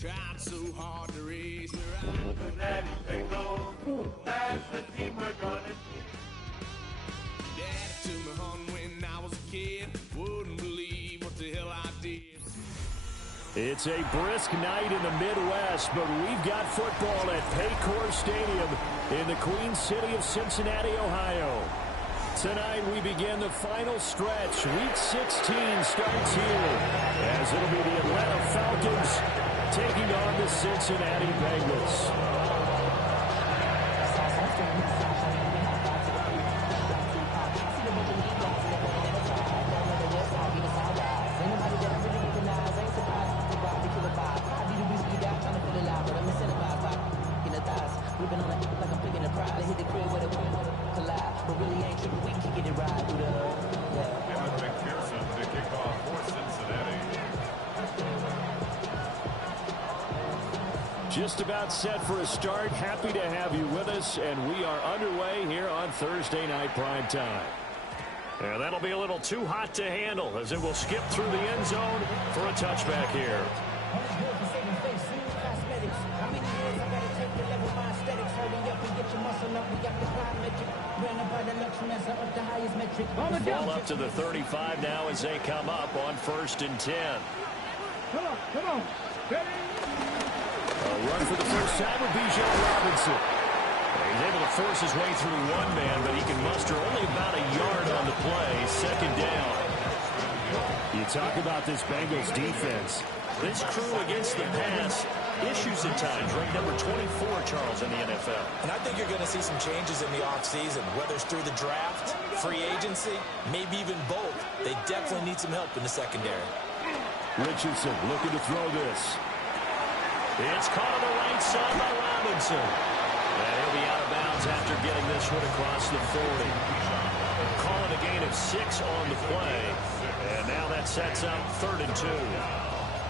Tried so hard to raise me right. Daddy, say go. That's the team we're gonna see. Daddy took me home when I was a kid. Wouldn't believe what the hell I did. It's a brisk night in the Midwest, but we've got football at Paycor Stadium in the Queen City of Cincinnati, Ohio. Tonight we begin the final stretch. Week 16 starts here as it'll be the Atlanta Falcons taking on the Cincinnati Bengals. Just about set for a start. Happy to have you with us, and we are underway here on Thursday Night Prime Time. And that'll be a little too hot to handle as it will skip through the end zone for a touchback here. Ball up to the 35 now as they come up on 1st and 10. Come on. Ready? A run for the first time with Bijan Robinson. He's able to force his way through one man, but he can muster only about a yard on the play. 2nd down. You talk about this Bengals defense. This crew against the pass, issues at times. Ranked number 24, Charles, in the NFL. And I think you're going to see some changes in the offseason, whether it's through the draft, free agency, maybe even both. They definitely need some help in the secondary. Richardson looking to throw this. It's caught on the right side by Robinson. And he'll be out of bounds after getting this one across the 40. Call it a gain of 6 on the play. And now that sets up 3rd and 2.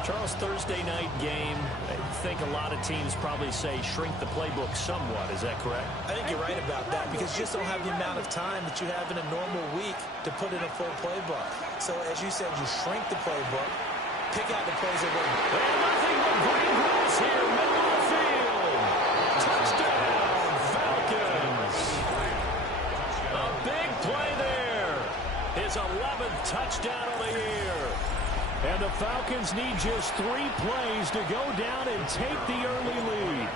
Charles, Thursday night game, I think a lot of teams probably say shrink the playbook somewhat. Is that correct? I think you're right about that because you just don't have the amount of time that you have in a normal week to put in a full playbook. So, as you said, you shrink the playbook, pick out the plays that work. And nothing but green grass here, middle of the field. Touchdown, Falcons. A big play there. His 11th touchdown of the year. And the Falcons need just 3 plays to go down and take the early lead.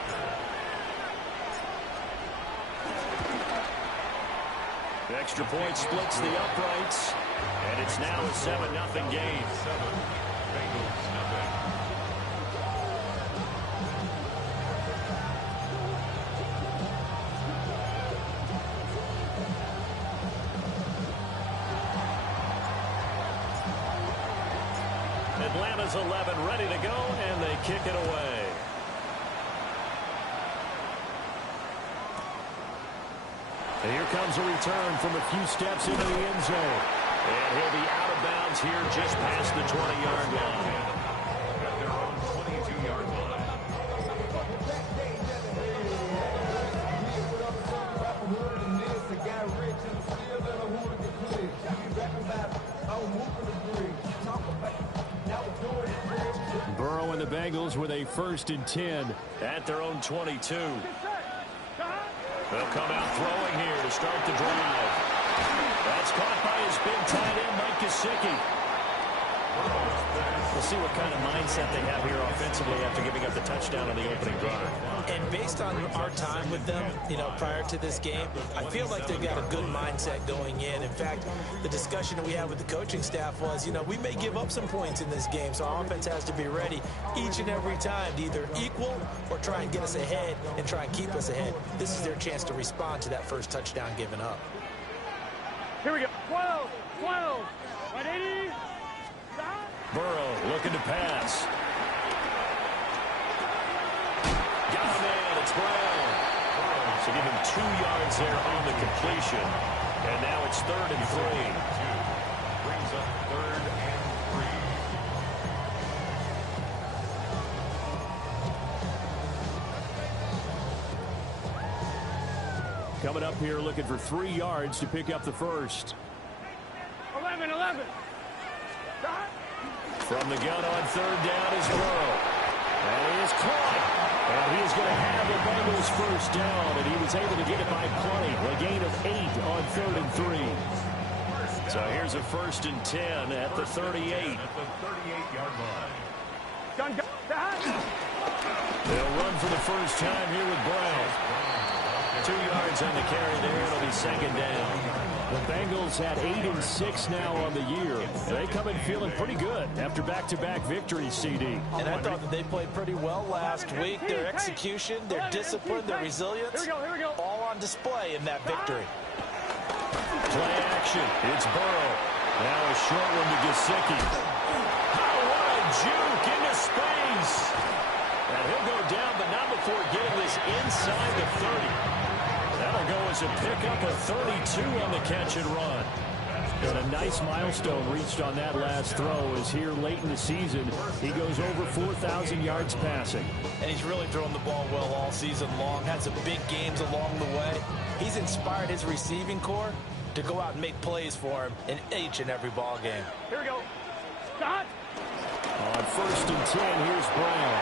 Extra point splits the uprights, and it's now a 7-0 game. Atlanta's 11 ready to go, and they kick it away. And here comes a return from a few steps into the end zone. And he'll be out of bounds here just past the 20-yard line. At their own 22-yard line. Burrow and the Bengals with a 1st and 10 at their own 22. They'll come out throwing here to start the drive. That's caught by his big tight end, Mike Gesicki. We'll see what kind of mindset they have here offensively after giving up the touchdown on the opening drive. And based on our time with them, prior to this game, I feel like they've got a good mindset going in. In fact, the discussion that we had with the coaching staff was, we may give up some points in this game, so our offense has to be ready each and every time to either equal or try and get us ahead and try and keep us ahead. This is their chance to respond to that first touchdown given up. Here we go. 12, 180. Burrow looking to pass. Got him in. It's Brown. So give him 2 yards there on the completion. And now it's 3rd and 3. Brings up 3rd and 3. Coming up here looking for 3 yards to pick up the first. 11. From the gun on 3rd down is Burrow. And he is caught. And he is going to have the Bengals first down, and he was able to get it by plenty. A gain of 8 on 3rd and 3. So here's a 1st and 10 at the 38. At the 38-yard line. They'll run for the first time here with Brown. 2 yards on the carry there. It'll be 2nd down. The Bengals had 8 and 6 now on the year. They come in feeling pretty good after back-to-back victories, CD. And I thought that they played pretty well last week. Their execution, their discipline, their resilience, all on display in that victory. Play action. It's Burrow. Now a short one to Gesicki. Oh, what a juke into space. And he'll go down, but not before getting this inside the 30. That'll go as a pickup of 32 on the catch and run. And a nice milestone reached on that last throw as here late in the season, he goes over 4,000 yards passing. And he's really thrown the ball well all season long. Had some big games along the way. He's inspired his receiving corps to go out and make plays for him in each and every ball game. Here we go. Stop. On 1st and 10, here's Brown.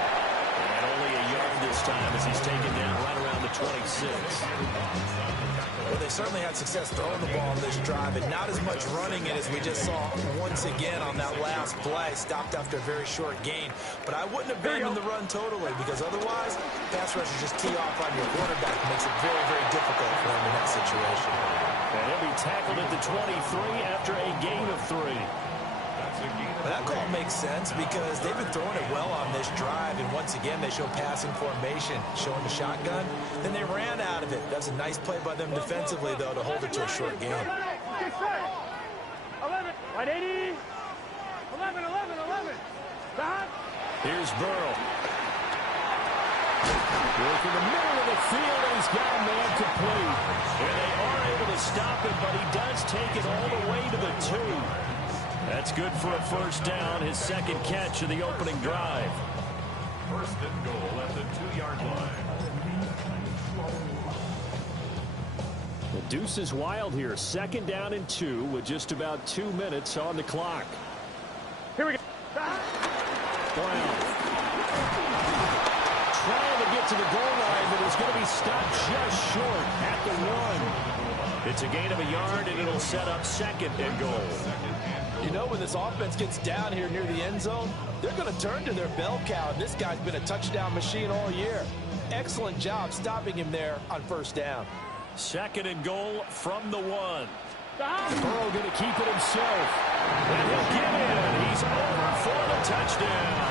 And only a yard this time as he's taken down right around the 26. Well, they certainly had success throwing the ball on this drive, and not as much running it as we just saw once again on that last play. Stopped after a very short gain. But I wouldn't abandon the run totally, because otherwise, pass rushers just tee off on your quarterback. It makes it very, very difficult for him in that situation. And he'll be tackled at the 23 after a gain of 3. Well, that call makes sense because they've been throwing it well on this drive, and once again they show passing formation, showing the shotgun. Then they ran out of it. That's a nice play by them defensively, though, to hold it to a short game. 11, 180, 11. Stop. Here's Burrow. Work in the middle of the field, and he's got a man complete. And they are able to stop him, but he does take it all the way to the 2. That's good for a first down, his 2nd catch of the opening drive. 1st and goal at the 2-yard line. The deuce is wild here. 2nd down and 2 with just about 2 minutes on the clock. Here we go. Brown. Trying to get to the goal line, but it's going to be stopped just short at the 1. It's a gain of a yard, and it'll set up 2nd and goal. You know, when this offense gets down here near the end zone, they're going to turn to their bell cow, and this guy's been a touchdown machine all year. Excellent job stopping him there on 1st down. 2nd and goal from the 1. Burrow going to keep it himself. And he'll get in. He's over for the touchdown.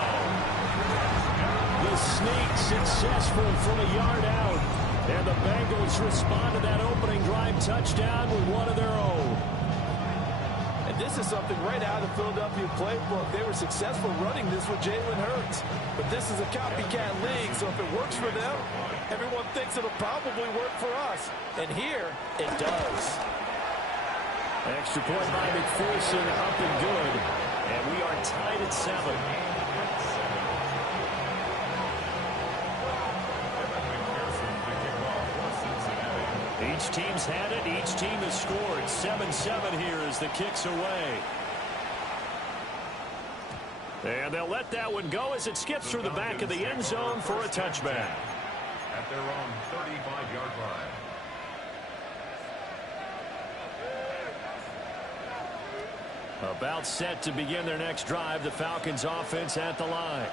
The sneak successful from a yard out. And the Bengals respond to that opening drive touchdown with one of their own. And this is something right out of the Philadelphia playbook. They were successful running this with Jalen Hurts. But this is a copycat league, so if it works for them, everyone thinks it'll probably work for us. And here, it does. Extra point by McPherson, up and good. And we are tied at 7. Each team's had it. Each team has scored. 7-7 here as the kick's away. And they'll let that one go as it skips through the back of the end zone for a touchback. At their own 35-yard line. About set to begin their next drive. The Falcons offense at the line.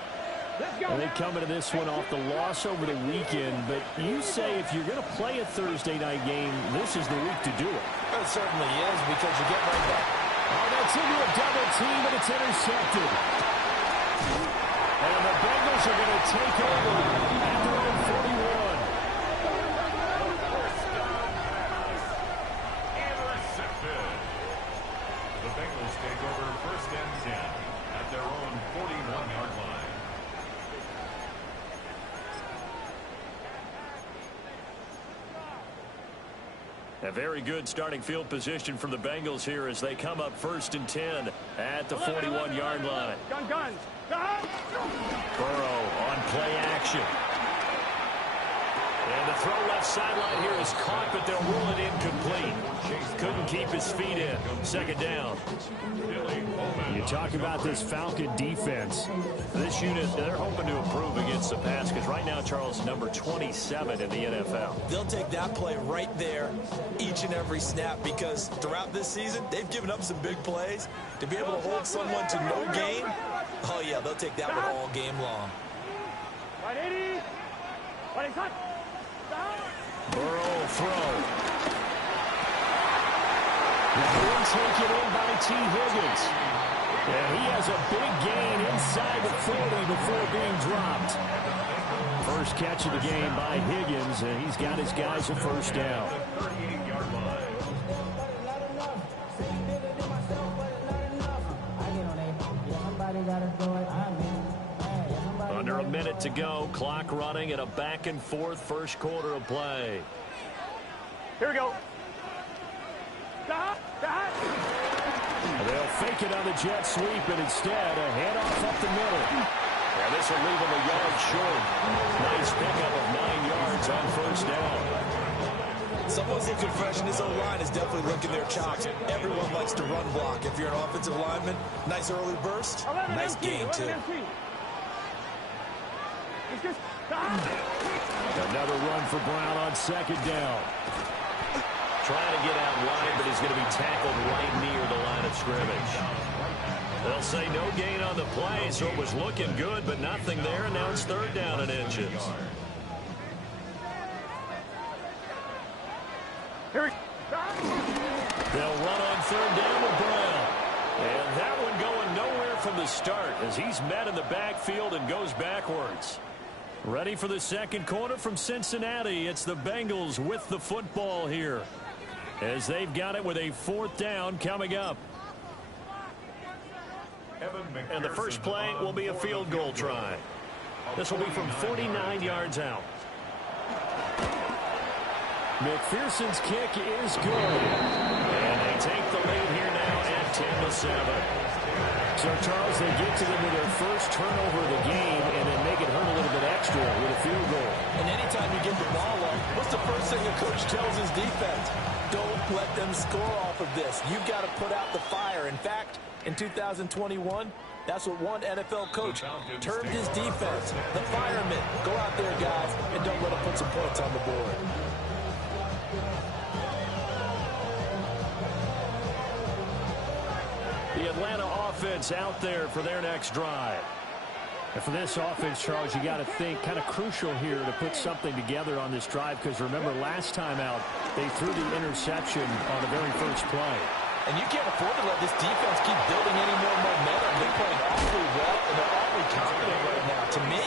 And they come into this one off the loss over the weekend, but you say if you're going to play a Thursday night game, this is the week to do it. It certainly is, because you get right back. Oh, that's into a double team, and it's intercepted. And the Bengals are going to take over at their own 41. Intercepted. The Bengals take over 1st and 10 at their own 41-yard line. A very good starting field position from the Bengals here as they come up 1st and 10 at the 41-yard line. Gun. Burrow on play action. And the throw left sideline here is caught, but they'll rule it incomplete. Couldn't keep his feet in. Second down. You talk about this Falcon defense. This unit, they're hoping to improve against the pass because right now, Charles, number 27 in the NFL. They'll take that play right there each and every snap because throughout this season, they've given up some big plays. To be able to hold someone to no gain, oh, yeah, they'll take that one all game long. Burrow throw. Taken in by T. Higgins. And he has a big gain inside the 40 before being dropped. First catch of the game by Higgins, and he's got his guys a first down. Under a minute to go, clock running at a back-and-forth first quarter of play. Here we go. They'll fake it on the jet sweep, and instead a handoff up the middle. And this will leave him a yard short. Nice pickup of 9 yards on first down. Someone's looking fresh, and his O-line is definitely licking their chops. Everyone likes to run block. If you're an offensive lineman, nice early burst, nice gain, too. Another run for Brown on second down. Trying to get out wide, but he's going to be tackled right near the line of scrimmage. They'll say no gain on the play, so it was looking good, but nothing there, and now it's third down and inches. They'll run on third down with Brown. And that one going nowhere from the start as he's met in the backfield and goes backwards. Ready for the second quarter from Cincinnati. It's the Bengals with the football here, as they've got it with a fourth down coming up. And the first play will be a field goal try. This will be from 49 yards out. McPherson's kick is good. And they take the lead here now at 10-7. So, Charles, they get to them with their first turnover of the game and then make it hurt a little bit extra with a field goal. And anytime you get the ball up, what's the first thing a coach tells his defense? Don't let them score off of this. You've got to put out the fire. In fact, in 2021, that's what one NFL coach termed his defense. The firemen. Go out there, guys, and don't let them put some points on the board. The Atlanta offense out there for their next drive. And for this offense, Charles, you got to think kind of crucial here to put something together on this drive because remember last time out they threw the interception on the very first play. And you can't afford to let this defense keep building any more momentum. They're playing awfully well, and they're awfully confident right now. To me,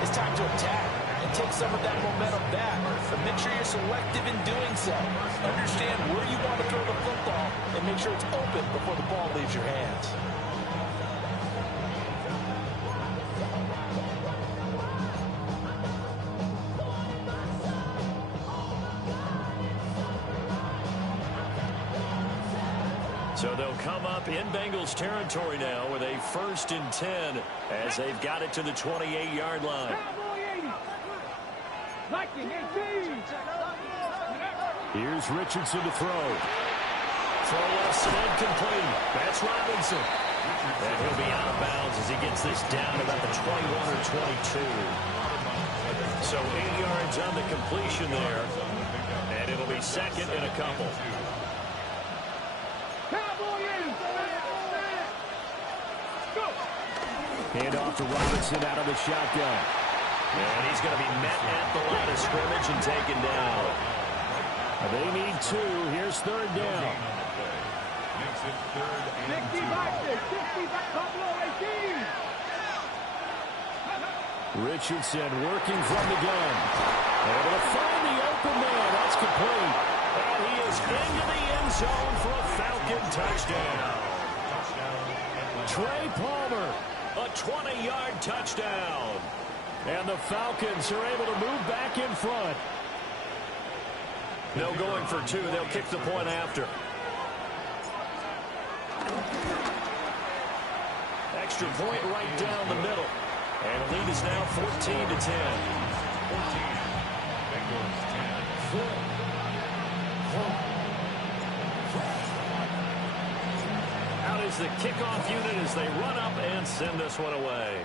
it's time to attack and take some of that momentum back. But make sure you're selective in doing so. Understand where you want to throw the football and make sure it's open before the ball leaves your hands. So they'll come up in Bengals territory now with a 1st and 10 as they've got it to the 28-yard line. Here's Richardson to throw. Throw left side complete. That's Robinson. And he'll be out of bounds as he gets this down about the 21 or 22. So 8 yards on the completion there. And it'll be second and a couple. Hand off to Robinson out of the shotgun. And he's going to be met at the line of scrimmage and taken down. They need 2. Here's third down. Richardson working from the gun. Able to find the open man. That's complete. And he is into the end zone for a Falcon touchdown. Trey Palmer. A 20-yard touchdown. And the Falcons are able to move back in front. No going for 2. They'll kick the point after. Extra point right down the middle. And the lead is now 14-10. 14. Bengals 10. Out is the kickoff unit as they run up and send this one away.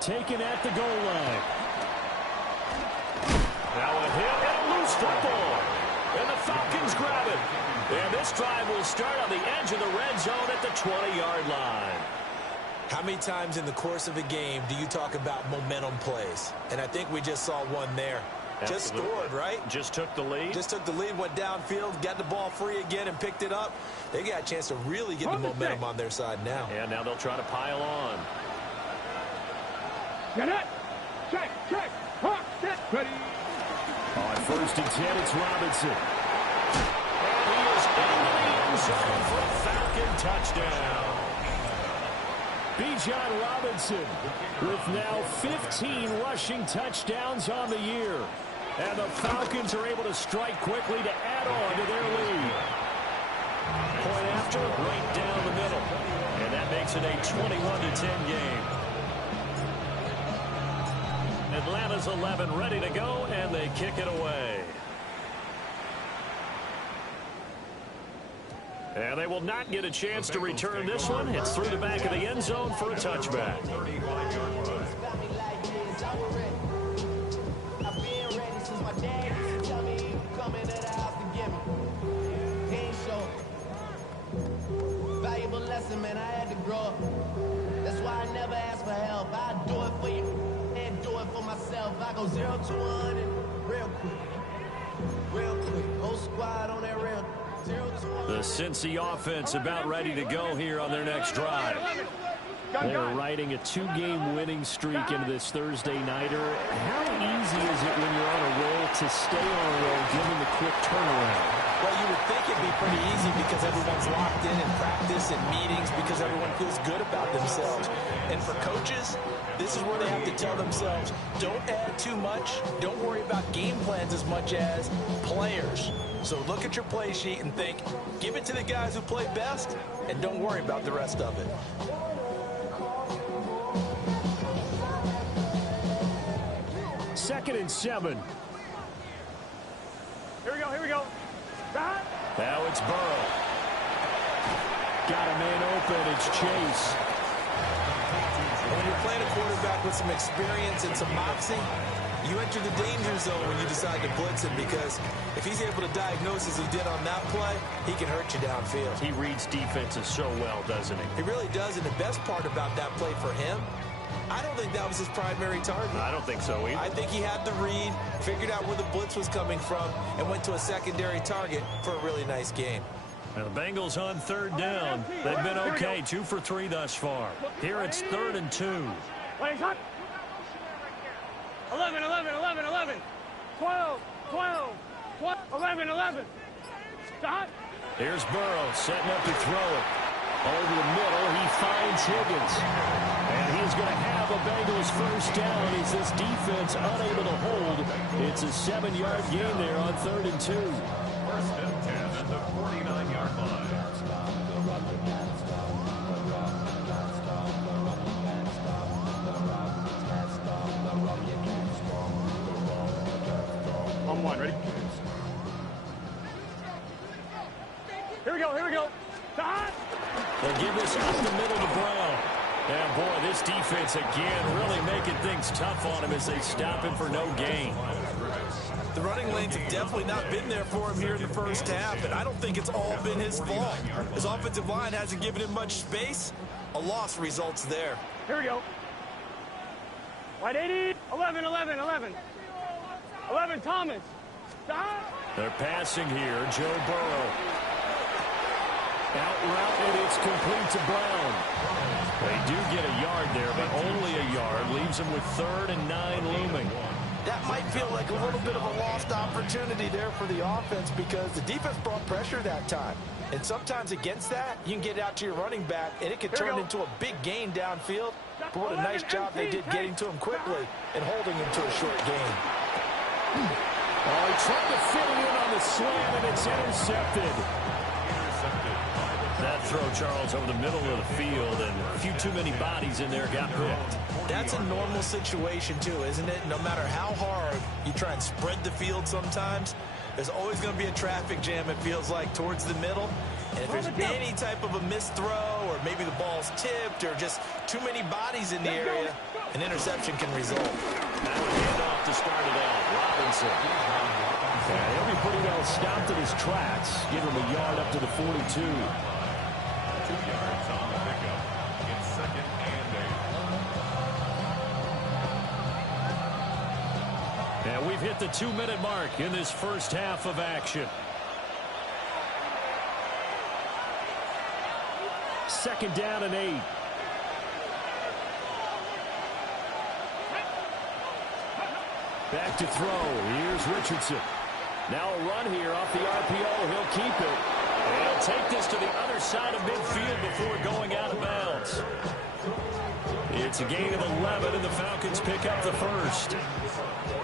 Taken at the goal line. Now a hit and a loose football. And the Falcons grab it. And this drive will start on the edge of the red zone at the 20-yard line. How many times in the course of a game do you talk about momentum plays? And I think we just saw one there. Absolutely. Just scored, right? Just took the lead. Just took the lead, went downfield, got the ball free again and picked it up. They got a chance to really get the momentum on their side now. And now they'll try to pile on. Get it. Check. Hawk, set. Ready. On 1st and 10, it's Robinson. And he is into the end zone for a Falcon touchdown. Bijan Robinson with now 15 rushing touchdowns on the year. And the Falcons are able to strike quickly to add on to their lead. Point after, right down the middle. And that makes it a 21-10 game. Atlanta's 11 ready to go, and they kick it away. And they will not get a chance to return this one. It's through the back of the end zone for a touchback. Valuable lesson, man. I had to grow up. That's why I never ask for help. I do it for you and do it for myself. I go 0 to 100 real quick. Whole squad on that real. 0 to 1. The Cincy offense about ready to go here on their next drive. They're riding a 2-game winning streak into this Thursday nighter. How easy is it when you're on a roll to stay on a roll given the quick turnaround? Well, you would think it'd be pretty easy because everyone's locked in practice and meetings because everyone feels good about themselves. And for coaches, this is where they have to tell themselves, don't add too much. Don't worry about game plans as much as players. So look at your play sheet and think, give it to the guys who play best, and don't worry about the rest of it. Second and 7. Here we go. Now it's Burrow. Got a man open. It's Chase. When you're playing a quarterback with some experience and some moxie, you enter the danger zone when you decide to blitz him because if he's able to diagnose as he did on that play, he can hurt you downfield. He reads defenses so well, doesn't he? He really does, and the best part about that play for him, I don't think that was his primary target. I don't think so either. I think he had the read, figured out where the blitz was coming from, and went to a secondary target for a really nice game. Now the Bengals on 3rd down. They've been okay, 2 for 3 thus far. Here it's 3rd and 2. 11, 12, 11. Stop. Here's Burrow setting up to throw it. Over the middle, he finds Higgins. And he's going to have a Bengals first down as this defense unable to hold. It's a 7-yard gain there on 3rd and 2. 1st and 10 at the 49-yard line. On 1, ready? Here we go. Stop. They'll give this up the middle to Brown. And boy, this defense again really making things tough on him as they stop him for no gain. The running lanes have definitely not been there for him here in the first half, and I don't think it's all been his fault. His offensive line hasn't given him much space. A loss results there. Here we go. Wide 80. 11, Thomas. Stop. They're passing here. Joe Burrow. Out route, and it's complete to Brown. They do get a yard there, but only a yard. Leaves them with 3rd and 9 looming. That might feel like a little bit of a lost opportunity there for the offense because the defense brought pressure that time. And sometimes against that, you can get out to your running back, and it could turn into a big gain downfield. But what a nice job they did getting to him quickly and holding him to a short gain. Oh, he tried to fit it in on the slant, and it's intercepted. That throw, Charles, over the middle of the field, and a few too many bodies in there got picked. That's a normal situation, too, isn't it? No matter how hard you try and spread the field sometimes, there's always going to be a traffic jam, it feels like, towards the middle. And if there's any type of a missed throw, or maybe the ball's tipped, or just too many bodies in the area, an interception can result. That would hand off to start it out. Robinson. Yeah, he'll be pretty well stopped in his tracks. Give him a yard up to the 42. 2 yards on the pickup. It's 2nd and 8. And we've hit the 2-minute mark in this first half of action. 2nd down and 8. Back to throw. Here's Richardson. Now a run here off the RPO. He'll keep it. And he'll take this to the other side of midfield before going out of bounds. It's a gain of 11, and the Falcons pick up the first.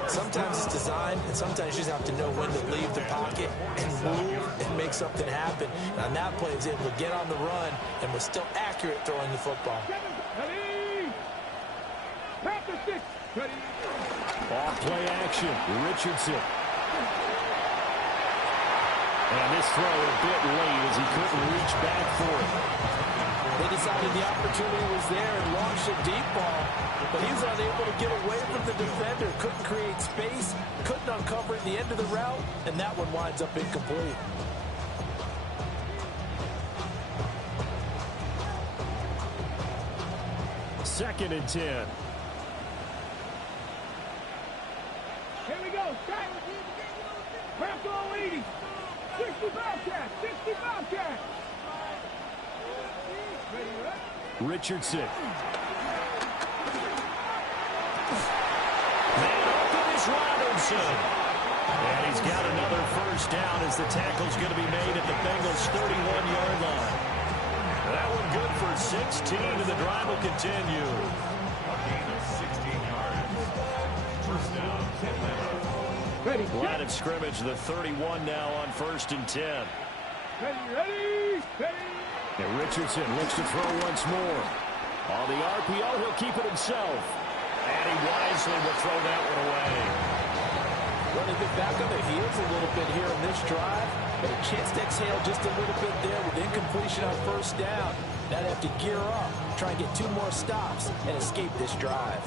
Sometimes it's designed, and sometimes you just have to know when to leave the pocket and move and make something happen. And on that play, he was able to get on the run and was still accurate throwing the football. Off play action. Richardson. And this throw a bit late as he couldn't reach back for it. They decided the opportunity was there and launched a deep ball, but he was unable to get away from the defender, couldn't create space, couldn't uncover the end of the route, and that one winds up incomplete. Second and 10. Here we go. Start. Craft all 80. 60 Bobcat. 60 Bobcat. Richardson. Man open is Robinson. And he's got another first down as the tackle's going to be made at the Bengals' 31-yard line. That one good for 16, and the drive will continue. A gain of 16 yards. First down, Atlanta. Ready. Line of scrimmage, the 31 now on 1st and 10. Ready. And Richardson looks to throw once more. On the RPO, he'll keep it himself. And he wisely will throw that one away. Well, they've been back on their heels a little bit here in this drive, but a chance to exhale just a little bit there with incompletion on first down. Now they have to gear up, try and get 2 more stops, and escape this drive.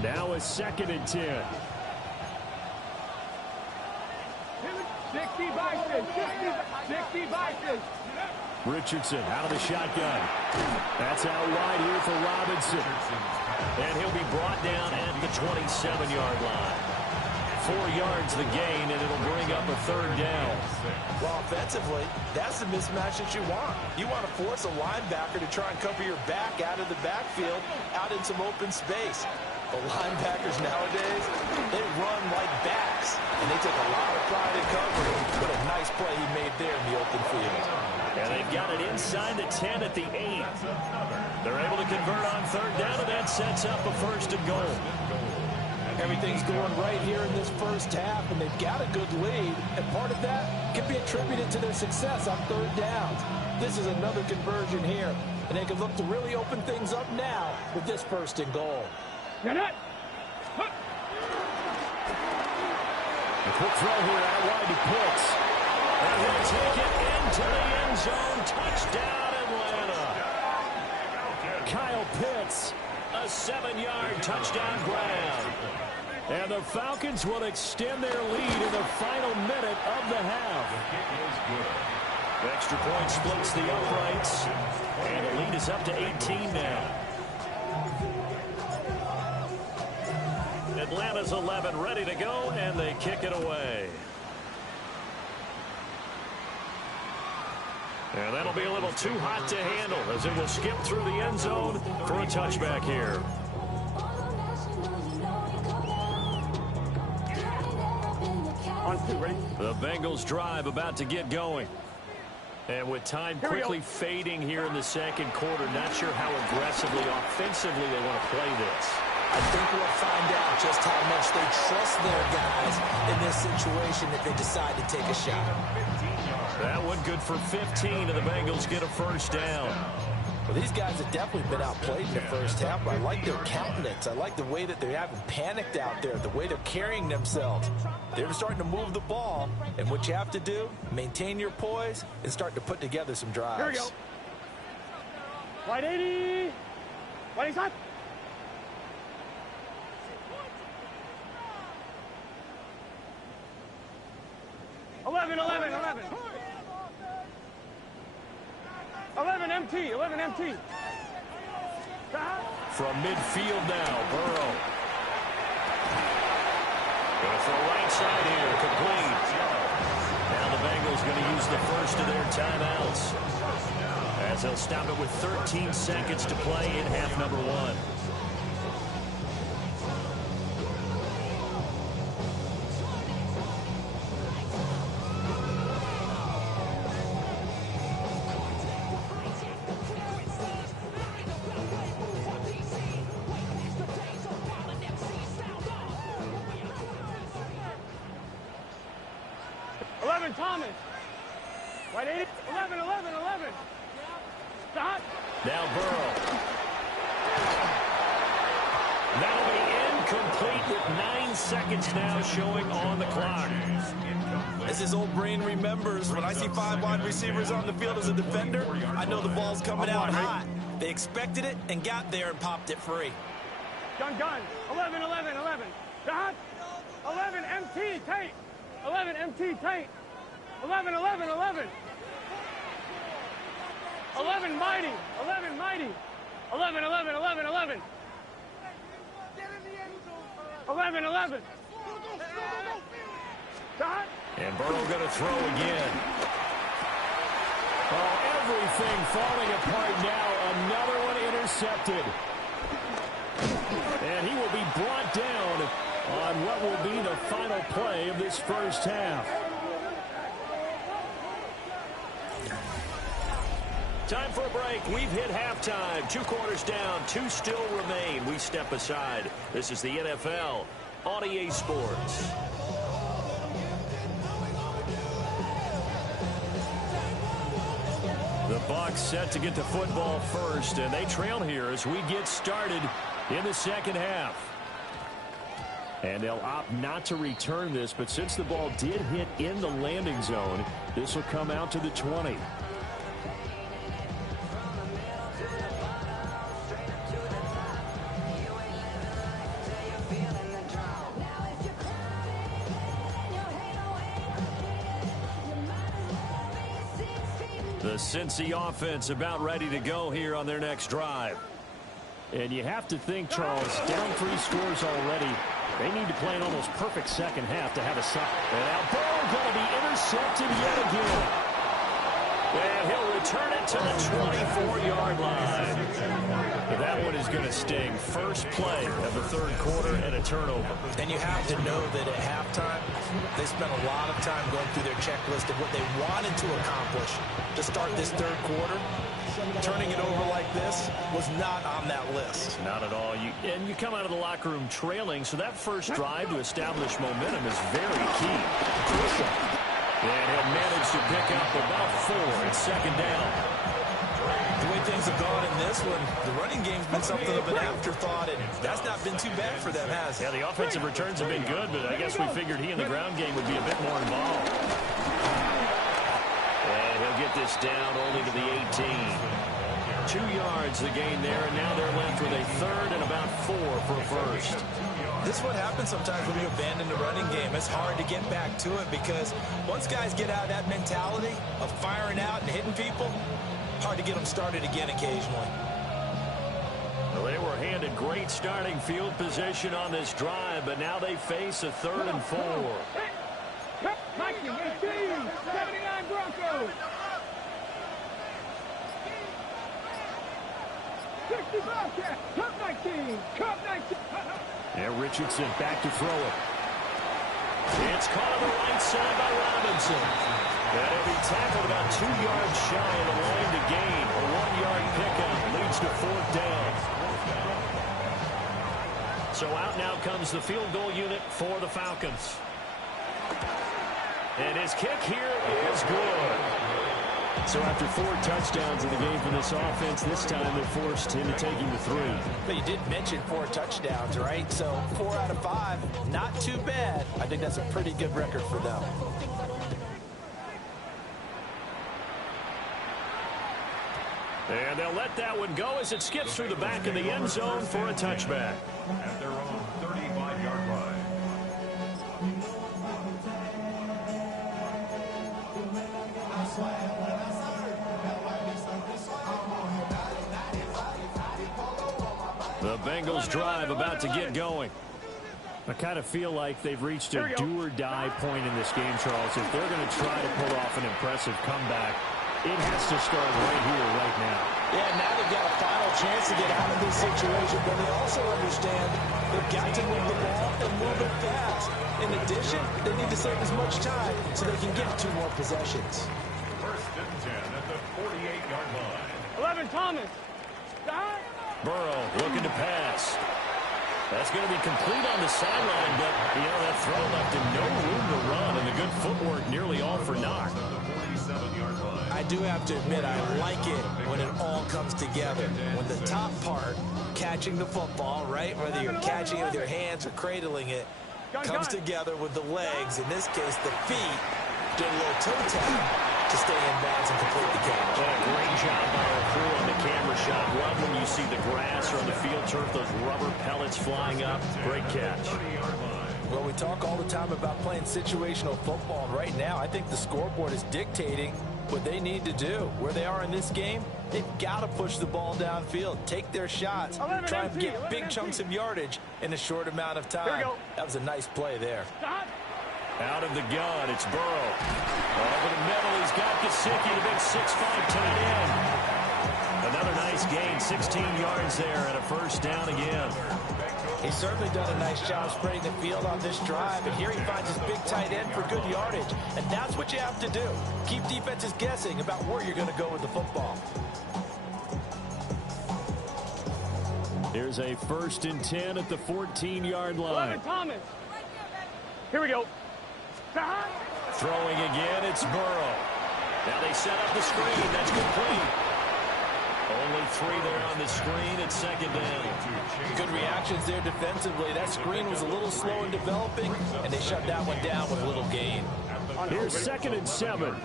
Now a 2nd and 10. 60 Bison. 60 Bison. Richardson out of the shotgun. That's out wide here for Robinson. And he'll be brought down at the 27-yard line. 4 yards the gain, and it'll bring up a 3rd down. Well, offensively, that's the mismatch that you want. You want to force a linebacker to try and cover your back out of the backfield, out in some open space. The linebackers nowadays, they run like backs, and they take a lot of pride in covering. What a nice play he made there in the open field. And they've got it inside the 10 at the 8. They're able to convert on 3rd down, and that sets up a 1st and goal. Everything's going right here in this first half, and they've got a good lead, and part of that can be attributed to their success on 3rd downs. This is another conversion here, and they can look to really open things up now with this 1st and goal. A quick throw here out wide to Pitts. And he'll take it into the end zone. Touchdown, Atlanta. Kyle Pitts. A 7-yard touchdown grab. And the Falcons will extend their lead in the final minute of the half. Extra point splits the uprights. And the lead is up to 18 now. Atlanta's 11 ready to go, and they kick it away. And that'll be a little too hot to handle as it will skip through the end zone for a touchback here. The Bengals drive about to get going. And with time quickly fading here in the second quarter, not sure how aggressively, offensively they want to play this. I think we'll find out just how much they trust their guys in this situation if they decide to take a shot. That one good for 15, and the Bengals get a first down. Well, these guys have definitely been outplayed in the first half, but I like their countenance. I like the way that they haven't panicked out there, the way they're carrying themselves. They're starting to move the ball, and what you have to do, maintain your poise and start to put together some drives. Here we go. Wide 80. Wide side. Eleven MT. From midfield now, Burrow. Going for the right side here, complete. Now the Bengals going to use the first of their timeouts, as they'll stop it with 13 seconds to play in half number one. Thomas. Wide 80. 11. Stop. Now Burrow. That'll be incomplete with 9 seconds now showing on the clock. As his old brain remembers, when I see 5 wide receivers on the field as a defender, I know the ball's coming out hot. They expected it and got there and popped it free. Gun. 11. Stop. 11 MT tape. 11 MT tape. 11 mighty. 11 Stop. And Burrow going to throw again. Oh, everything falling apart now. Another one intercepted. And he will be brought down on what will be the final play of this first half. Time for a break. We've hit halftime. 2 quarters down. 2 still remain. We step aside. This is the NFL on EA Sports. The Bucs set to get the football first, and they trail here as we get started in the second half. And they'll opt not to return this, but since the ball did hit in the landing zone, this will come out to the 20. The Cincy offense about ready to go here on their next drive. And you have to think, Charles, down 3 scores already. They need to play an almost perfect second half to have a second. And now Burrow going to be intercepted yet again. And he'll return it to the 24-yard line. But that one is going to sting. First play of the third quarter and a turnover. And you have to know that at halftime, they spent a lot of time going through their checklist of what they wanted to accomplish to start this third quarter. Turning it over like this was not on that list. Not at all. And you come out of the locker room trailing, so that first drive to establish momentum is very key. Crucial. And he'll manage to pick up about 4 at second down. The way things have gone in this one, the running game's been something of an afterthought, and that's not been too bad for them, has it? Yeah, the offensive returns have been good, but I guess we figured he in the ground game would be a bit more involved. And he'll get this down only to the 18. 2 yards the gain there, and now they're left with a third and about 4 for a first. This is what happens sometimes when you abandon the running game. It's hard to get back to it because once guys get out of that mentality of firing out and hitting people, hard to get them started again occasionally. Well, they were handed great starting field position on this drive, but now they face a 3rd and 4. Mikey, 18, 79 Broncos. 60 Bobcats, Cup 19, Cup 19. And Richardson back to throw it. It's caught on the right side by Robinson. And he'll be tackled about 2 yards shy of the line to gain. A 1-yard pickup leads to 4th down. So out now comes the field goal unit for the Falcons. And his kick here is good. So after 4 touchdowns in the game for this offense, this time they're forced into taking the 3. But you did mention 4 touchdowns, right? So 4 out of 5, not too bad. I think that's a pretty good record for them. And they'll let that one go as it skips through the back of the end zone for a touchback. At their own 35-yard line. The Bengals drive about to get going. I kind of feel like they've reached a do-or-die point in this game, Charles. If they're going to try to pull off an impressive comeback, it has to start right here, right now. Yeah, now they've got a final chance to get out of this situation, but they also understand they've got to move the ball and move it fast. In addition, they need to save as much time so they can get 2 more possessions. First and 10 at the 48-yard line. 11, Thomas. Stop. Burrow looking to pass. That's going to be complete on the sideline, but, you know, that throw left him no room to run, and the good footwork nearly all for naught. I do have to admit, I like it when it all comes together. When the top part, catching the football, right, whether you're catching it with your hands or cradling it, comes together with the legs, in this case the feet, do a little toe tap to stay in bounds and complete the catch. A great job by our crew on the camera shot. Love when you see the grass or on the field turf, those rubber pellets flying up. Great catch. Well, we talk all the time about playing situational football. Right now, I think the scoreboard is dictating what they need to do. Where they are in this game, they've got to push the ball downfield, take their shots, try and get big chunks of yardage in a short amount of time. That was a nice play there. Out of the gun, it's Burrow. Over the middle, he's got Gesicki, the big 6'5" tight end. Another nice gain, 16 yards there, and a first down again. He's certainly done a nice job spreading the field on this drive, and here he finds his big tight end for good yardage. And that's what you have to do. Keep defenses guessing about where you're going to go with the football. Here's a 1st and 10 at the 14-yard line. 11, Thomas. Here we go. Throwing again, it's Burrow. Now they set up the screen. That's complete. Only 3 there on the screen at 2nd down. Good reactions there defensively. That screen was a little slow in developing, and they shut that one down with a little gain. Here's 2nd and 7.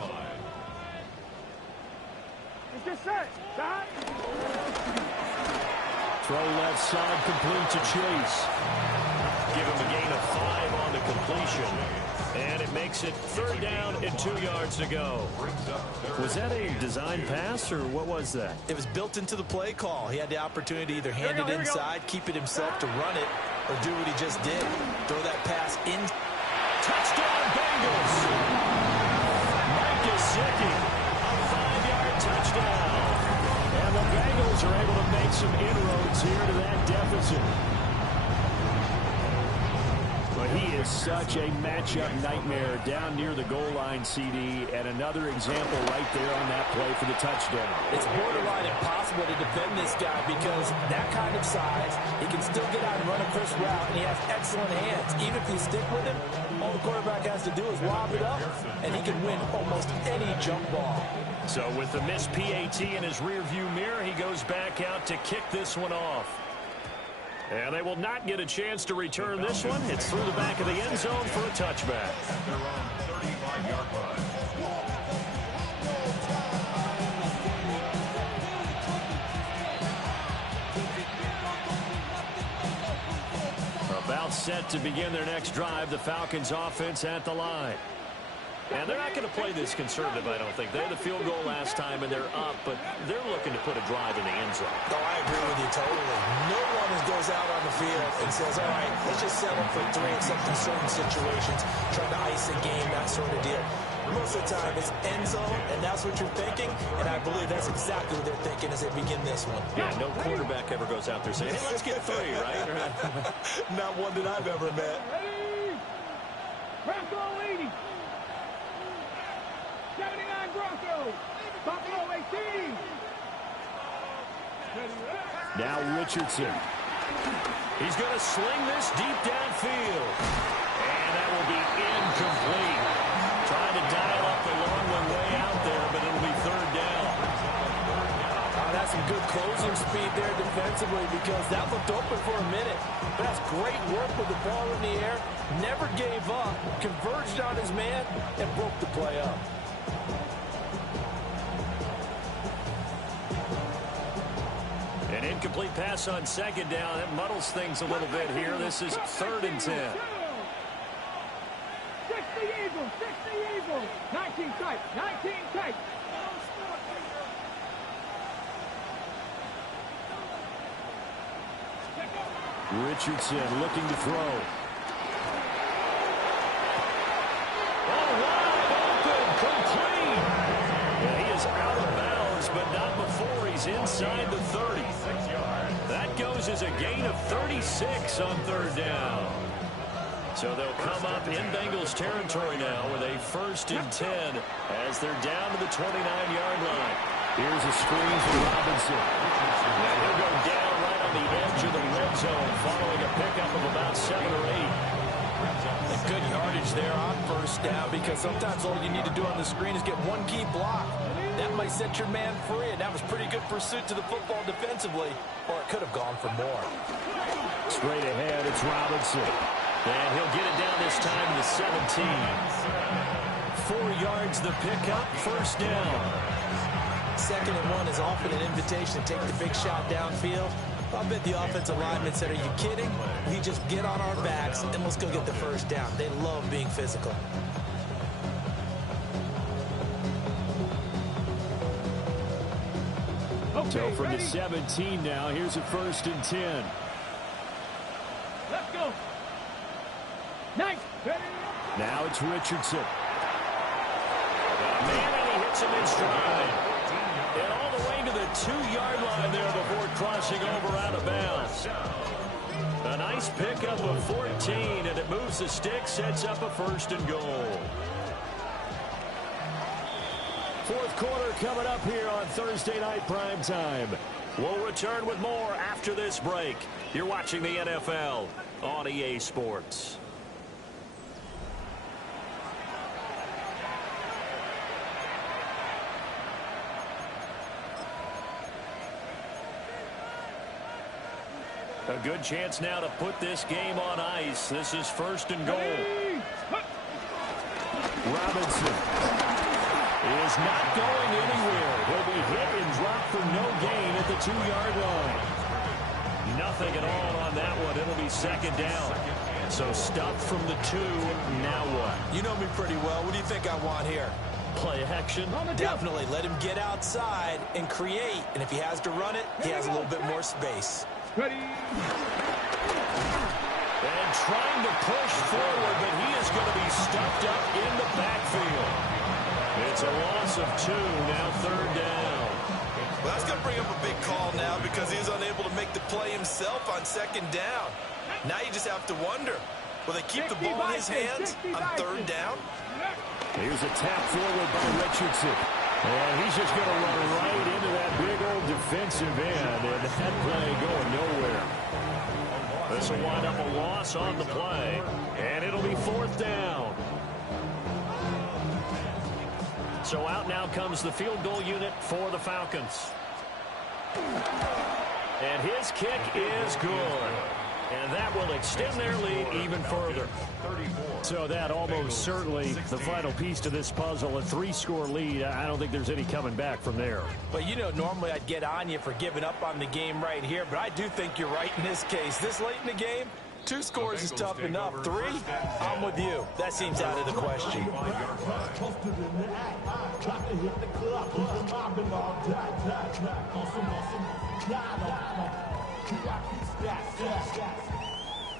It's just set. Stop. Throw left side, complete to Chase. Give him a gain of 5 on the completion. And it makes it 3rd down and 2 yards to go. Was that a design pass, or what was that? It was built into the play call. He had the opportunity to either hand it inside, keep it himself to run it, or do what he just did. Throw that pass in. Touchdown, Bengals! Mike Gesicki, a 5-yard touchdown. And the Bengals are able to make some inroads here to that deficit. But he is such a matchup nightmare down near the goal line, CD, and another example right there on that play for the touchdown. It's borderline impossible to defend this guy because that kind of size, he can still get out and run a crisp route, and he has excellent hands. Even if you stick with him, all the quarterback has to do is lob it up, and he can win almost any jump ball. So with the missed PAT in his rearview mirror, he goes back out to kick this one off. And they will not get a chance to return this one. It's through the back of the end zone for a touchback. They're on 35-yard line. About set to begin their next drive, the Falcons offense at the line. And they're not going to play this conservative, I don't think. They had the field goal last time, and they're up, but they're looking to put a drive in the end zone. Oh, I agree with you totally. No one goes out on the field and says, all right, let's just settle for 3 except in certain situations, trying to ice a game, that sort of deal. Most of the time, it's end zone, and that's what you're thinking, and I believe that's exactly what they're thinking as they begin this one. Yeah, no quarterback ever goes out there saying, hey, let's get 3, right? Not one that I've ever met. Bronco 80. 79 Bronco. Buffalo 18. Now Richardson. He's going to sling this deep downfield. And that will be incomplete. Trying to dial up the long one way out there, but it'll be third down. That's some good closing speed there defensively because that looked open for a minute. But that's great work with the ball in the air. Never gave up, converged on his man, and broke the play up. An incomplete pass on second down. That muddles things a little bit here. This is 3rd and 10. 60 Eagles, 60 Eagles. 19 tight, 19 tight. Richardson looking to throw. Oh, wide open, complete. Yeah, he is out of bounds, but not before he's inside the 30. That goes as a gain of 36 on 3rd down. So they'll come up in Bengals territory now with a 1st and 10 as they're down to the 29-yard line. Here's a screen for Robinson. And he'll go down right on the edge of the red zone following a pickup of about 7 or 8. A good yardage there on 1st down because sometimes all you need to do on the screen is get one key block. That might set your man free, and that was pretty good pursuit to the football defensively, or it could have gone for more. Straight ahead, it's Robinson. And he'll get it down this time to the 17. 4 yards the pickup, 1st down. 2nd and 1 is often an invitation to take the big shot downfield. I bet the offensive lineman said, are you kidding? We just get on our backs and let's go get the 1st down. They love being physical. So from the 17 now, here's a 1st and 10. Let's go. Nice. Now it's Richardson. Man, and he hits him in stride. And all the way to the 2-yard line there before crossing over out of bounds. A nice pickup of 14, and it moves the stick, sets up a 1st and goal. 4th quarter coming up here on Thursday Night Primetime. We'll return with more after this break. You're watching the NFL on EA Sports. A good chance now to put this game on ice. This is 1st and goal. Robinson Is not going anywhere. He'll be hit and dropped for no gain at the 2-yard line. Nothing at all on that one. It'll be 2nd down. So stuffed from the 2. Now what? You know me pretty well. What do you think I want here? Play action? Definitely. Let him get outside and create. And if he has to run it, he has a little bit more space. Ready. And trying to push forward, but he is going to be stuffed up in the backfield. It's a loss of 2, now 3rd down. Well, that's going to bring up a big call now because he's unable to make the play himself on 2nd down. Now you just have to wonder, will they keep the ball in his hands on 3rd down? Here's a tap forward by Richardson. And he's just going to run right into that big old defensive end, and that play going nowhere. This will wind up a loss on the play, and it'll be 4th down. So out now comes the field goal unit for the Falcons. And his kick is good. And that will extend their lead even further. So that almost certainly the final piece to this puzzle, a 3-score lead. I don't think there's any coming back from there. But you know, normally I'd get on you for giving up on the game right here, but I do think you're right in this case. This late in the game, 2 scores is tough enough. 3, I'm with you. That seems out of the question.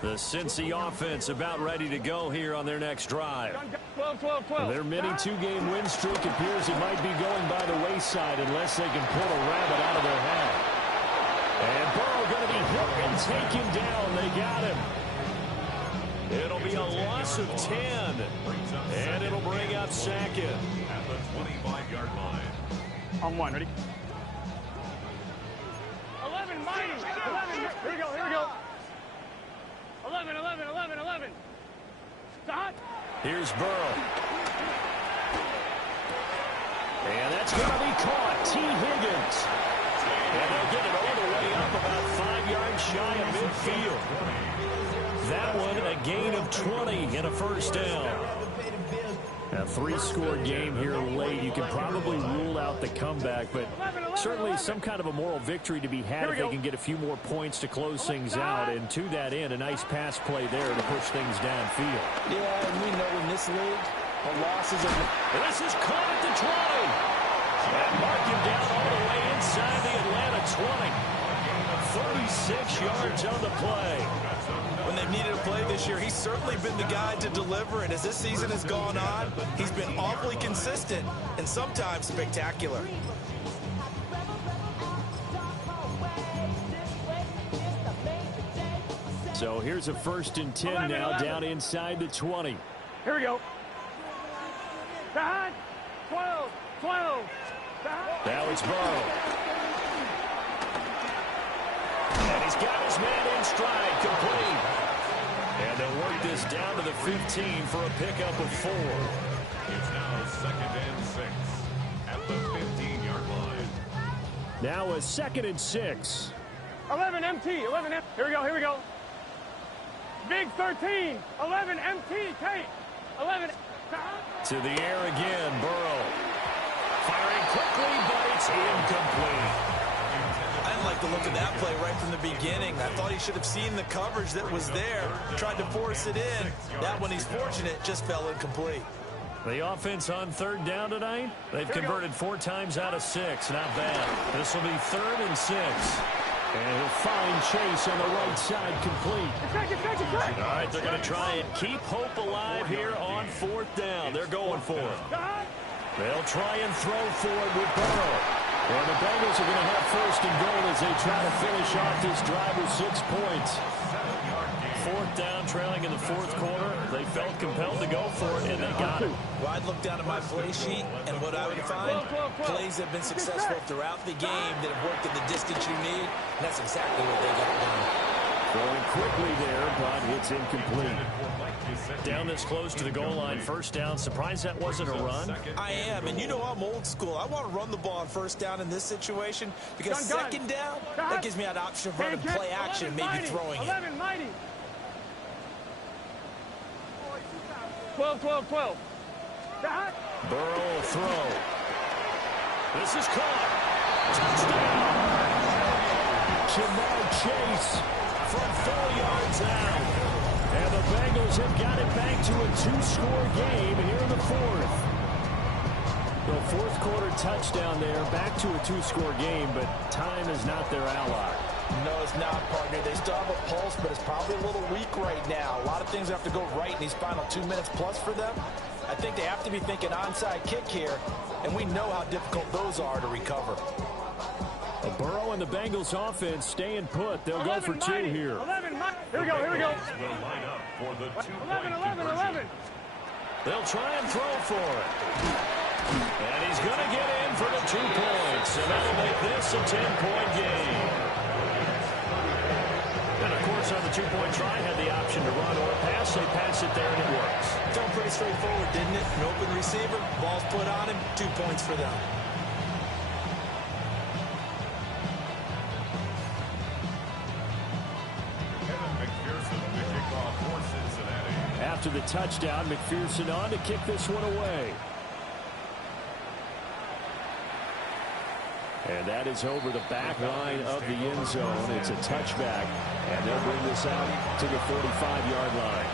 The Cincy offense about ready to go here on their next drive. 12. Their mini 2-game win streak appears it might be going by the wayside unless they can pull a rabbit out of their hat. And Burrow going to be hit and taken down. They got him. It'll be a loss of 10. And it'll bring up second. At the 25-yard line. On one, ready? 11, mighty. 11, here we go, here we go. 11, 11, 11, 11. Stop. Here's Burrow. And that's going to be caught. T. Higgins. And they'll get it all the way up about 5 yards shy of midfield. That one a gain of 20 and a first down. A 3-score game here late. You can probably rule out the comeback, but certainly some kind of a moral victory to be had if they can get a few more points to close things out. And to that end, a nice pass play there to push things downfield. Yeah, and we know in this league, the losses are... This is caught at the 20. And mark him down all the way inside the Atlanta 20. 36 yards on the play. When they've needed a play this year, he's certainly been the guy to deliver. And as this season has gone on, he's been awfully consistent and sometimes spectacular. So here's a 1st and 10 now down inside the 20. Here we go. Behind. 12, 12. Now it's Burrow. And he's got his man in stride, complete. And they'll work this down to the 15 for a pickup of 4. It's now 2nd and 6 at the 15-yard line. Now a 2nd and 6. 11 MT, 11 MT. Here we go, here we go. Big 13, 11 MT, Kate. 11. To the air again, Burrow. Firing quickly, but it's incomplete. I didn't like the look of that play right from the beginning. I thought he should have seen the coverage that was there, tried to force it in. That one, he's fortunate, just fell incomplete. The offense on 3rd down tonight, they've converted 4 times out of 6. Not bad. This will be 3rd and 6. And he'll find Chase on the right side, complete. All right, they're going to try and keep hope alive here on 4th down. They're going for it. They'll try and throw for it with Burrow. And the Bengals are going to have 1st and goal as they try to finish off this drive with 6 points. 4th down, trailing in the 4th quarter. They felt compelled to go for it, and they got it. Well, I'd look down at my play sheet, and what I would find, plays that have been successful throughout the game that have worked in the distance you need, and that's exactly what they got done. Going quickly there, but it's incomplete. Down this close to the goal line, 1st down. Surprised that wasn't a run? I am, and you know I'm old school. I want to run the ball on 1st down in this situation because 2nd down, that gives me an option of running play action and maybe throwing it. 11, mighty. 12, 12, 12. Burrow will throw. This is caught. Touchdown. Jamar Chase from 4 yards out. And the Bengals have got it back to a 2-score game here in the 4th. The 4th quarter touchdown there, back to a 2-score game, but time is not their ally. No, it's not, partner. They still have a pulse, but it's probably a little weak right now. A lot of things have to go right in these final 2 minutes plus for them. I think they have to be thinking onside kick here, and we know how difficult those are to recover. Burrow and the Bengals offense staying put. They'll go for 2 here. 11, here we go, here we go. Will line up for the 11, 11, 11. They'll try and throw for it. And he's going to get in for the 2 points, and that'll make this a 10-point game. And, of course, on the 2-point try, had the option to run or pass. They pass it there, and it works. Felt pretty straightforward, didn't it? An open receiver, ball's put on him, 2 points for them. After the touchdown, McPherson on to kick this one away. And that is over the back line of the end zone. It's a touchback, and they'll bring this out to the 45-yard line.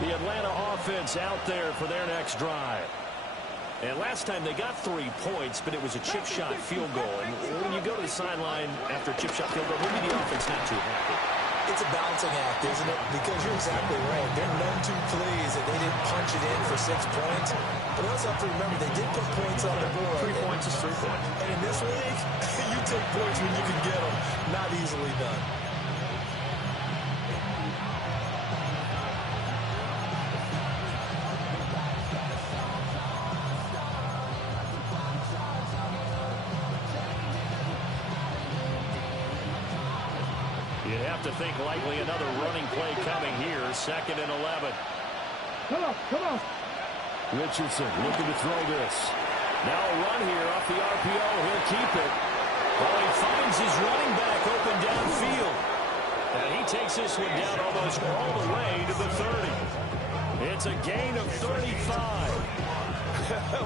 The Atlanta offense out there for their next drive. And last time they got 3 points, but it was a chip shot field goal. And when you go to the sideline after a chip shot field goal, maybe the offense not too happy. It's a balancing act, isn't it? Because you're exactly right. They're none too pleased that they didn't punch it in for 6 points. But we also have to remember they did put points on the board. 3 points is 3 points. And in this league, you take points when you can get them. Not easily done. You'd have to think likely another running play coming here. 2nd and 11. Come on. Richardson looking to throw this. Now a run here off the RPO. He'll keep it. Well, he finds his running back open downfield. And he takes this one down almost all the way to the 30. It's a gain of 35.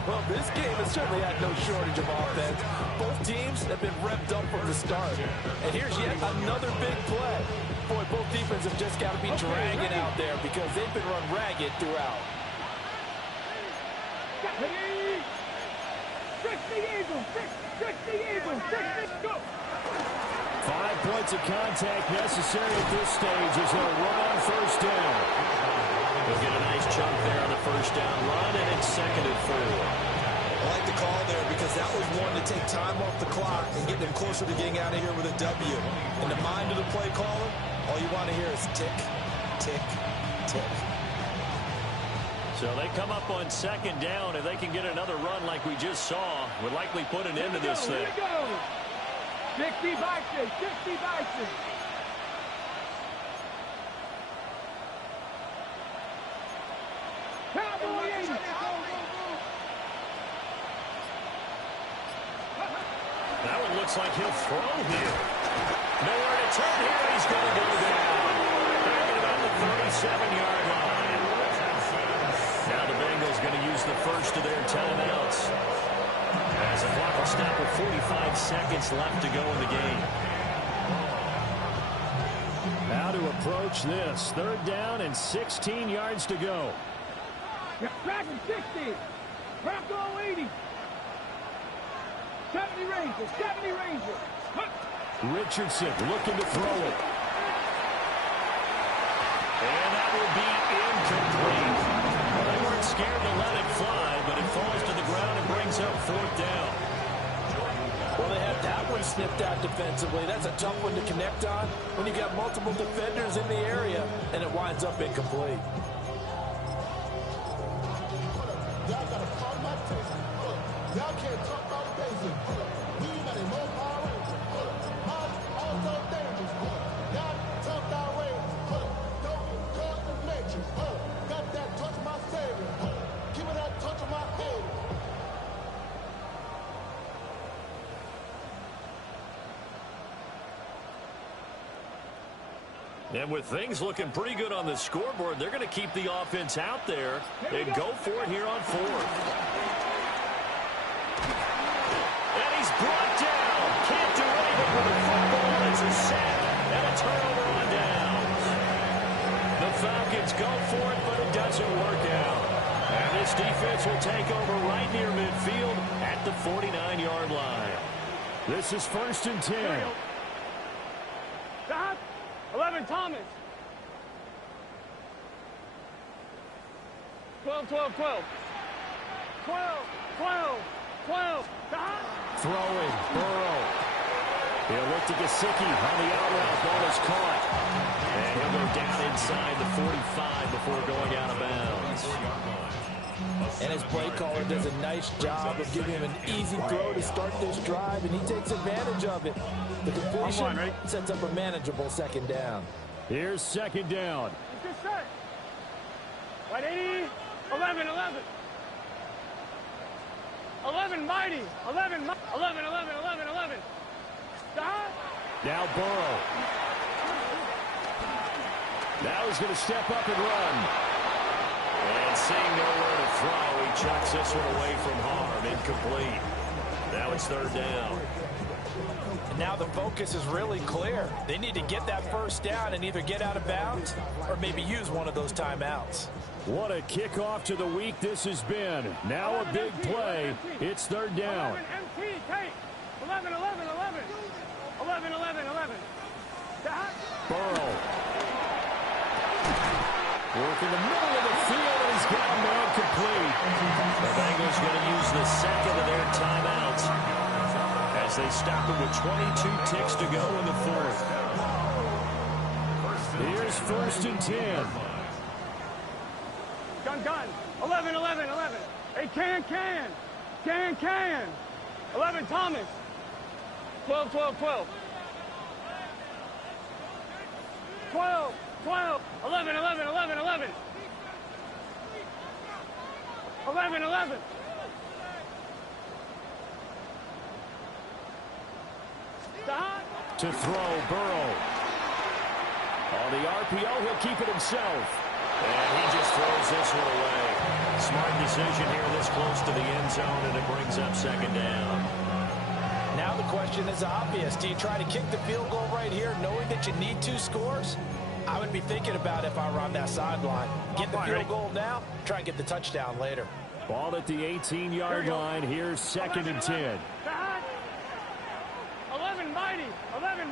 Well, this game has certainly had no shortage of offense. Both teams have been revved up from the start. And here's yet another big play. Boy, both defenses have just got to be dragging out there because they've been run ragged throughout. Go! 5 points of contact necessary at this stage as they'll run on 1st down. They'll get a nice chunk there on the 1st down run, and it's 2nd and 4. I like the call there because that was one to take time off the clock and get them closer to getting out of here with a W. In the mind of the play caller, all you want to hear is tick, tick, tick. So they come up on 2nd down. If they can get another run like we just saw, would likely put an end to this thing. 60 boxes. Cowboy 80. That one looks like he'll throw here. Nowhere to turn here. He's going to go down. Back at about the 37-yard line. Now the Bengals going to use the first of their timeouts. As the clock will stop with 45 seconds left to go in the game. How to approach this. 3rd down and 16 yards to go. Dragon 60. Bronco 80. 70 Rangers. Richardson looking to throw it. And that will be incomplete. Well, they weren't scared to let it fly, but it falls to the ground and brings up 4th down. Well, they had that one snipped out defensively. That's a tough one to connect on when you got multiple defenders in the area, and it winds up incomplete. Y'all gotta call my attention. Y'all can't talk about basic. We got a more power ranger. Also dangerous. Y'all talk our way. Don't call the matrix. Got that touch my savior. Give me that touch of my head. And with things looking pretty good on the scoreboard, they're going to keep the offense out there and go for it here on 4th. And he's brought down. Can't do anything with a football. It's a sack and a turnover on downs. The Falcons go for it, but it doesn't work out. And this defense will take over right near midfield at the 49-yard line. This is 1st and 10. Stop. 11 Thomas. 12. 12. Stop. Throwing. Burrow. He'll look to Gesicki on the out route. Ball is caught. And he'll go down inside the 45 before going out of bounds. And his play caller does a nice job of giving him an easy throw to start this drive, and he takes advantage of it. The completion sets up a manageable 2nd down. Here's 2nd down. Just set. Right 80. 11. 11 mighty. 11. Stop. Now Burrow. Now he's going to step up and run. And seeing nowhere to throw, he chucks this one away from harm. Incomplete. Now it's 3rd down. And now the focus is really clear. They need to get that 1st down and either get out of bounds or maybe use one of those timeouts. What a kickoff to the week this has been. Now a big play. It's 3rd down. 11 MT, Kate. 11. Stop. Burrow. Working the middle of the field, and he's he's got a man complete. The Bengals going to use the second of their timeouts as they stop it with 22 ticks to go in the fourth. Here's 1st and 10. Gun. 11. Hey, can. 11, Thomas. 12. 12. 11. 11. To throw, Burrow. On the RPO, he'll keep it himself. And he just throws this one away. Smart decision here this close to the end zone, and it brings up 2nd down. Now the question is obvious. Do you try to kick the field goal right here knowing that you need 2 scores? I would be thinking about if I were on that sideline. Get the field goal now, try and get the touchdown later. Ball at the 18-yard line. Here's 2nd and 10. 11, mighty. 11.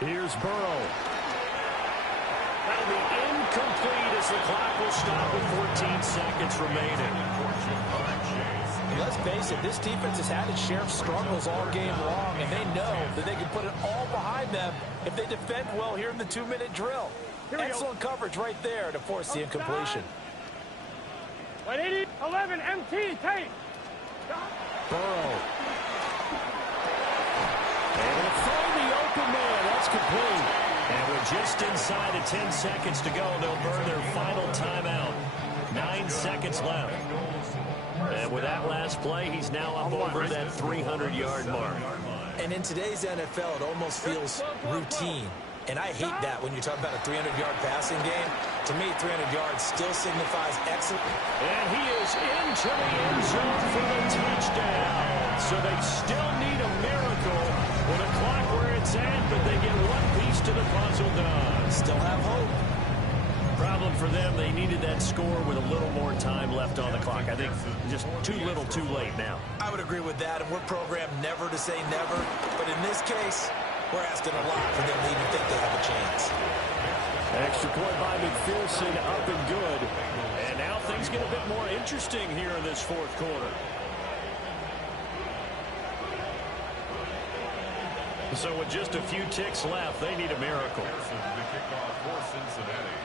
Here's Burrow. That'll be incomplete as the clock will stop with 14 seconds remaining. Let's face it, this defense has had its share of struggles all game long, and they know that they can put it all behind them if they defend well here in the 2-minute drill. Excellent coverage right there to force the incompletion. 11, MT, tape. Burrow. And they'll find the open man. That's complete. And with just inside of 10 seconds to go, they'll burn their final timeout. 9 seconds left. And with that last play, he's now up over that 300-yard mark. And in today's NFL, it almost feels routine. And I hate that when you talk about a 300-yard passing game. To me, 300 yards still signifies excellent. And he is into the end zone for the touchdown. So they still need a miracle with a clock where it's at, but they get one piece to the puzzle done. Still have hope. Problem for them, they needed that score with a little more time left on the clock. I think just too little, too late now. I would agree with that, and we're programmed never to say never. But in this case, we're asking a lot for them to even think they have a chance. Extra point by McPherson, up and good. And now things get a bit more interesting here in this fourth quarter. So with just a few ticks left, they need a miracle. The kickoff for Cincinnati.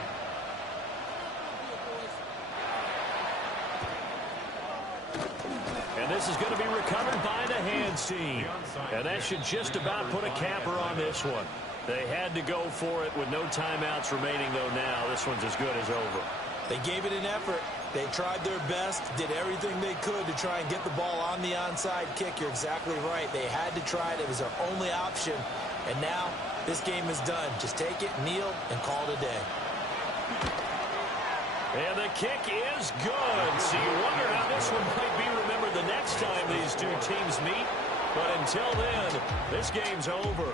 And this is going to be recovered by the hands team. And that should just about put a capper on this one. They had to go for it with no timeouts remaining, though now this one's as good as over. They gave it an effort. They tried their best, did everything they could to try and get the ball on the onside kick. You're exactly right. They had to try it. It was their only option. And now this game is done. Just take it, kneel, and call it a day. And the kick is good. So you wonder how this one might be remembered the next time these two teams meet. But until then, this game's over.